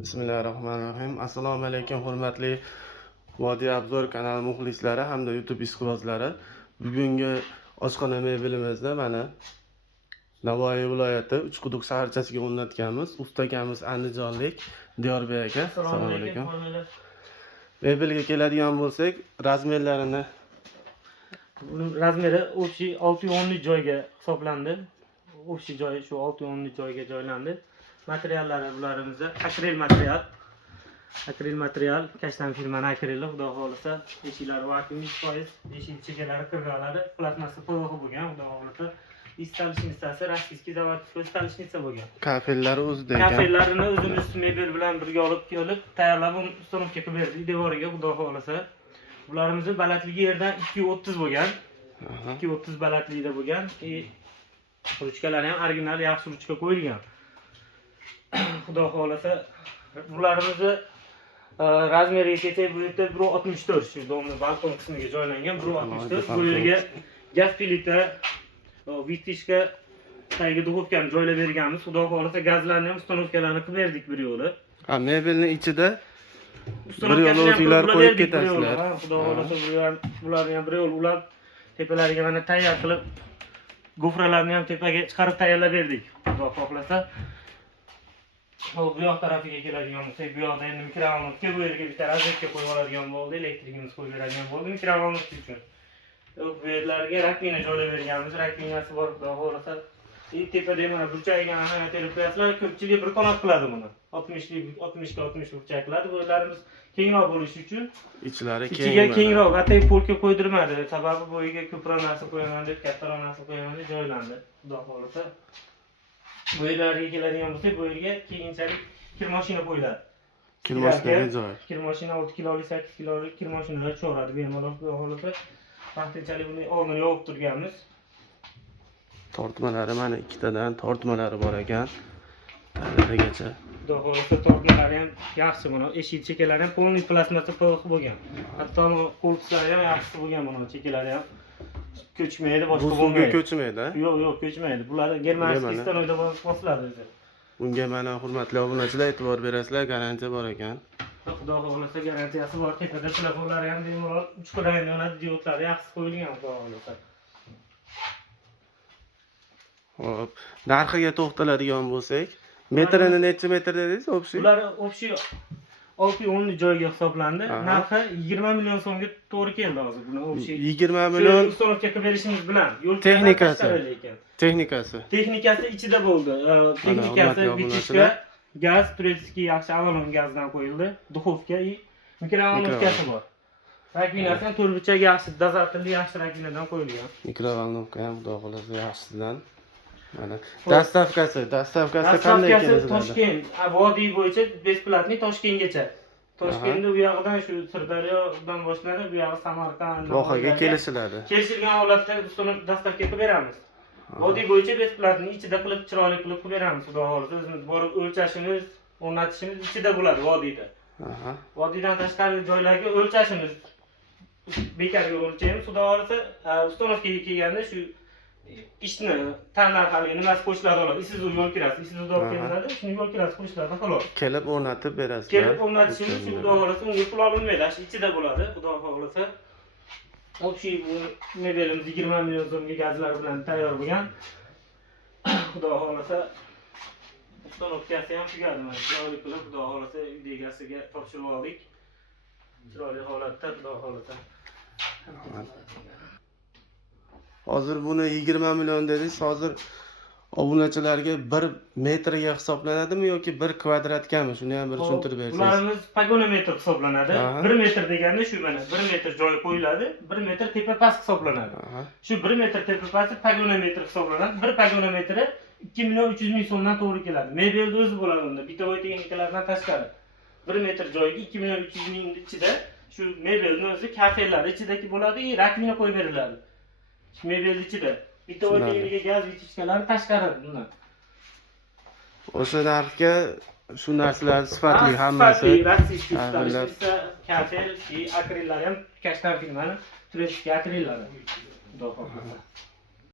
Bismillahirrahmanirrahim. Assalomu alaykum hurmatli Vodiy Obzor kanali muxlislari hamda YouTube ishqibozlari. Bugungi oshxona mebelimizda mana Navoiy viloyati Uchquduq shaharchasiga o'rnatganmiz. Ustakamiz Andijonlik Diyorbek aka. Assalomu alaykum. Mebelga keladigan bo'lsak, razmerlarini razmeri общий 610 lik joyga hisoblandi. Общий joyi shu 610 lik joyga joylandi. Materiallari bularimizni akril material, kashtan firmani akrili, xudo xolisa, eshiklari vakuum 100%, eshik chekalari qirg'alari plastmassa PVX bo'lgan, xudo xolisa. Istalishnicasi rossiyskiy zavodskiy istalishnica bo'lgan. Kafellari o'zida ekan. Kafellarini o'zimiz mebel bilan birga olib kelib, tayyorlab uстановка qilib berdik devoriga, xudo xolisa. Bularimizni balandligi yerdan 230 bo'lgan. 230 balandligida bo'lgan. Ruchkalari ham original yaxshi ruchka qo'yilgan. Xudo xolasa, bularimizni razmeriga kelsak, bu yerda 1.64 shu domni balkon qismiga joylangan 1.64. Bu yerga gaz plita, vitishka, tagiga duxovkani joylab berganmiz. Xudo xolasa, gazlarni ham ustanovkalarni qilib berdik bir yo'li. Ha, mebelning ichida bir yo'l o'zinglar qo'yib ketasizlar. Xudo xolasa, bularni ham bir yo'l ulab tepalariga mana tayyor qilib, gofralarni ham tepaga chiqarib tayyorlab berdik. Xudo xolasa. Bu yoq tarafiga keladigan bo'lsak, bu yoqda endi mikrovolnovka, bu yerga bitta rozetka qo'yib oladigan bo'ldi, elektrikimiz qo'yib beradigan bo'ldi mikrovolnovka uchun. Bu yerlarga rakvina joylab berganmiz, rakvinasi bor, xudo xolasa. Tepada mana burchagiga ahamiyat berib qo'yasizlar, ko'pchilik bir qanot qiladi buni. 60 burchak qiladi. Bu yerlarimiz kengroq bo'lishi uchun ichlari ichiga kengroq, atay polka qo'ydirmadi. Sababi bo'yiga ko'proq narsa qo'yaman deb, kattaroq narsa qo'yaman deb joylandi, xudo xolasa. Bu yerlarga keladigan bo'lsak, bu yerga keyinchalik kir mashina qo'yiladi. Kir mashinaga joy. Kir mashina 6 kilolik, 8 kilolik kir mashinalar cho'radi bemalol, xudo xolasa. Vaqtinchalik buni oldini yopib turganmiz. Tortmalari mana ikkitadan tortmalari bor ekan. Taglargacha. Xudo xolasa, tortmalari ham yaxshi buni. Eshik chekalari ham polniy plastmassa PVX bo'lgan. Hatto qo'ltiqlari ham yaxshi bo'lgan buni, chekalari ham ko'chmaydi, boshqa bo'lmaydi. Ko'chmaydi, ha? Yo'q, ko'chmaydi. Bular germanskiy stanoyda bosiladi o'zi. Bunga mana hurmatli obunachilar e'tibor berasizlar, garantiya bor ekan. Xudo xolasa, garantiyasi bor. Tepada telefonlari ham bemalol 3 qilib yonadi, diodlari yaxshi qo'yilgan, xudo xolasa. Xo'p, narxiga to'xtaladigan bo'lsak, metrini necha metr dedingiz, общий? Bular общий 610 lik joyga hisoblandi. Narxi 20 million so'mga to'g'ri keldi hozir. Buni общий 20 million ustanovka qilib berishimiz bilan yo'l texnikasi ichida bo'ldi. Texnikasi vitishka, gaz, turetskiy yaxshi avalon gazdan qo'yildi. Duxovka, mikrovolnovkasi bor. Rakvinasi ham to'rtburchak yaxshi, dozorli yaxshi rakvinadan qo'yilgan. Mikrovolnovka ham xudo xolasa yaxshisidan. Mana dastavkasi qanday ekan? Toshkent, Vodiy bo'yicha besplatniy Toshkentgacha. Toshkentda bu yog'idan shu Sirdaryodan boshlanib, bu yog'i Samarqand, vohaga kelishiladi. Kelishilgan holatda ustuni dastavka qilib beramiz. Vodiy bo'yicha besplatniy ichida qilib, chiroyli qilib beramiz, xudo xolasa. O'zimiz borib o'lchashimiz, o'rnatishimiz ichida bo'ladi Vodiyda. Vodiydan tashqari joylarga o'lchashimiz bekarga o'lchaymiz, xudo xolasa. Ustanovkaga kelganda shu ishni tanlab hali nimasi qo'shiladi xolos. Isuzu yo'l kirasi, Isuzu olib kelinadi, shuni yo'l kirasi qo'shiladi xolos. Kelib o'rnatib berasiz. Kelib o'rnatishimiz shu xudo xolasa, unga pul olinmaydi, shu ichida bo'ladi, xudo xolasa. Общий bu mebelimiz 20 million so'mga gazlar bilan tayyor bo'lgan. Xudo xolasa, ustanovkasi ham tugadi mana. Chiroyli qilib, xudo xolasa, uy egasiga topshirib oldik. Chiroyli holatda, xudo xolasa. Hozir buni 20 million dedingiz, hozir obunachilarga 1 metrga hisoblanadimi yoki 1 kvadratgami? Shuni ham bir tushuntirib bersangiz. Bularimiz pagonometr hisoblanadi. 1 metr deganda shu mana 1 metr joy qo'yiladi, 1 metr tepa past hisoblanadi. Shu 1 metr tepa pasti pagonometr hisoblanadi. 1 pagonometri 2 million 300 ming so'mdan to'g'ri keladi. Mebelda o'zi bo'ladi unda, bitovoy texnikalardan tashqari. 1 metr joyga 2 million 300 ming ichida shu mebelning o'zi kafellari ichidagi bo'ladi, rakvina qo'yib beriladi. Mebel ichida. Bitta o'rniga gaz vitishkalari tashqari bundan. O'sha narxga shu narsalar sifatli hammasi. Rossiyskiy istalishda kafel, akrillari ham kashtan firmani turetskiy akrillari. Xudo xolasa.